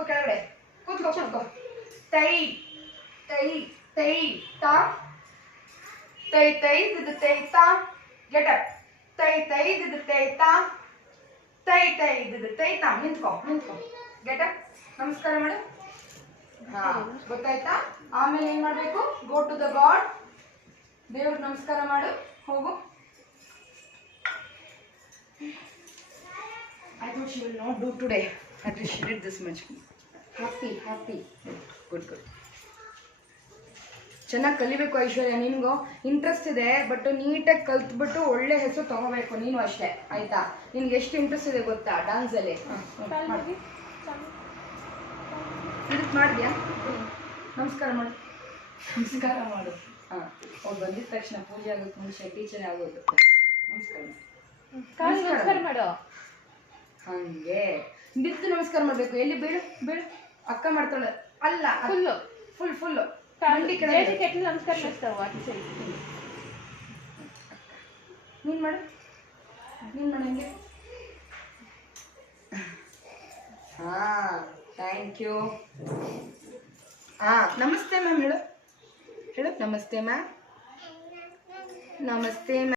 ಕೂತ್ಕೋ ಕೆಳಗಡೆ ಕೂತ್ಕೋ ತೈ ತೈ ತೈ ತಾ ತೈ ತೈ ದಿದ ತೈ ತಾ ಗೆಟ್ ಅಪ್ ತೈ ತೈ ದಿದ ತೈ ತಾ ತೈ ತೈ ದಿದ ತೈ ತಾ ನಿಂತ್ಕೋ ಗೆಟ್ ಅಪ್ ನಮಸ್ಕಾರ ಮಾಡು ಹಾ ಗೊತ್ತಾಯ್ತಾ ಆಮೇಲೆ ಏನು ಮಾಡಬೇಕು ಗೋ ಟು ದ ಗಾಡ್ ದೇವ್ರಿಗೆ ನಮಸ್ಕಾರ ಮಾಡು ಹೋಗು I thought she will not do today. At least she did this much. Happy. Good. ಚೆನ್ನಾಗಿ ಕಲಿಬೇಕು ಐಶ್ವರ್ಯ ನಿನಗೂ ಇಂಟ್ರೆಸ್ಟ್ ಇದೆ ಬಟ್ ನೀಟಾಗಿ ಕಲ್ತ್ಬಿಟ್ಟು ಒಳ್ಳೆ ಹೆಸರು ತಗೋಬೇಕು ನೀನು ಅಷ್ಟೇ ಆಯ್ತಾ ನಿನ್ಗೆ ಎಷ್ಟು ಇಂಟ್ರೆಸ್ಟ್ ಇದೆ ಗೊತ್ತಾ ಡ್ಯಾನ್ಸಲ್ಲಿ ಇದಕ್ಕೆ ಮಾಡಿದ್ಯಾ ನಮಸ್ಕಾರ ಮಾಡು ಹಾಂ ಅವ್ರು ಬಂದಿದ ತಕ್ಷಣ ಪೂಜೆ ಆಗೋಕ್ಕೆ ಮುಂಚೆ ಟೀಚರ್ ಆಗೋದು ನಮಸ್ಕಾರ ಮಾಡು ಹಂಗೆ ಬಿದ್ದು ನಮಸ್ಕಾರ ಮಾಡಬೇಕು ಎಲ್ಲಿ ಬೀಳು ಅಕ್ಕ ಮಾಡ್ತಾಳೆ ಅಲ್ಲ ಫುಲ್ಲು ನಮಸ್ಕಾರ ನೀನು ಮಾಡು ಹಂಗೆ ಹಾಂ ಥ್ಯಾಂಕ್ ಯು ಹಾಂ ನಮಸ್ತೆ ಮ್ಯಾಮ್ ಹೇಳು ನಮಸ್ತೆ ಮ್ಯಾಮ್